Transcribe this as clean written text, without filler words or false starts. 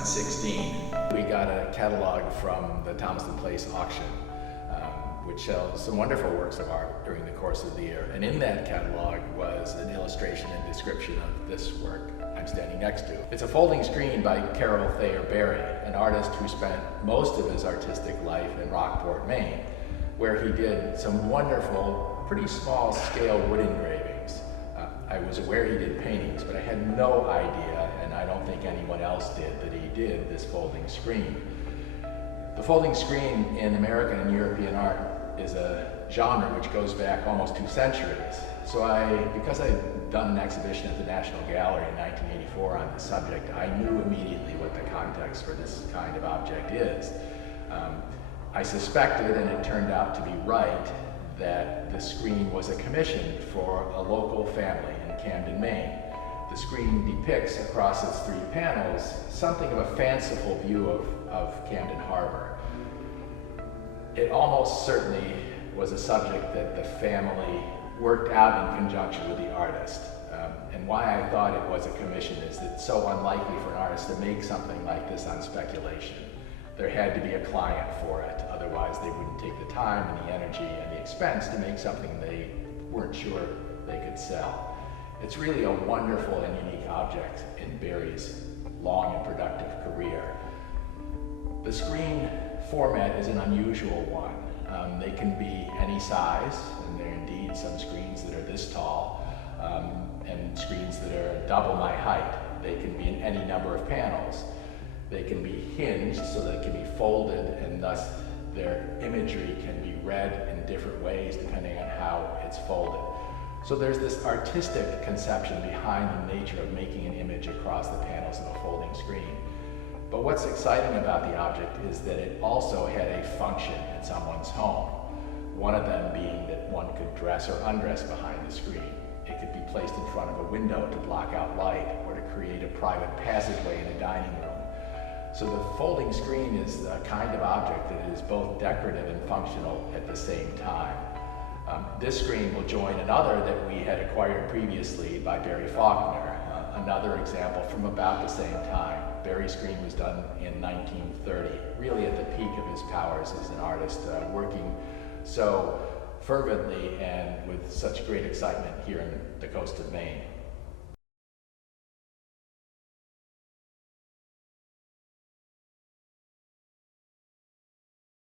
2016. We got a catalog from the Thomaston Place auction, which shows some wonderful works of art during the course of the year. And in that catalog was an illustration and description of this work I'm standing next to. It's a folding screen by Carol Thayer Berry, an artist who spent most of his artistic life in Rockport, Maine, where he did some wonderful, pretty small scale wood engravings. I was aware he did paintings, but I had no idea, and I don't think anyone else did, that he did this folding screen. The folding screen in American and European art is a genre which goes back almost 2 centuries. So because I'd done an exhibition at the National Gallery in 1984 on the subject, I knew immediately what the context for this kind of object is. I suspected, and it turned out to be right, that the screen was a commission for a local family in Camden, Maine. The screen depicts across its 3 panels something of a fanciful view of Camden Harbor. It almost certainly was a subject that the family worked out in conjunction with the artist. And why I thought it was a commission is that it's so unlikely for an artist to make something like this on speculation. There had to be a client for it, otherwise they wouldn't take the time and the energy and the expense to make something they weren't sure they could sell. It's really a wonderful and unique object in Berry's long and productive career. The screen format is an unusual one. They can be any size, and there are indeed some screens that are this tall, and screens that are double my height. They can be in any number of panels. They can be hinged so they can be folded, and thus their imagery can be read in different ways depending on how it's folded. So there's this artistic conception behind the nature of making an image across the panels of a folding screen. But what's exciting about the object is that it also had a function in someone's home. One of them being that one could dress or undress behind the screen. It could be placed in front of a window to block out light or to create a private passageway in a dining room. So the folding screen is a kind of object that is both decorative and functional at the same time. This screen will join another that we had acquired previously by Barry Faulkner, another example from about the same time. Berry's screen was done in 1930, really at the peak of his powers as an artist, working so fervently and with such great excitement here in the coast of Maine.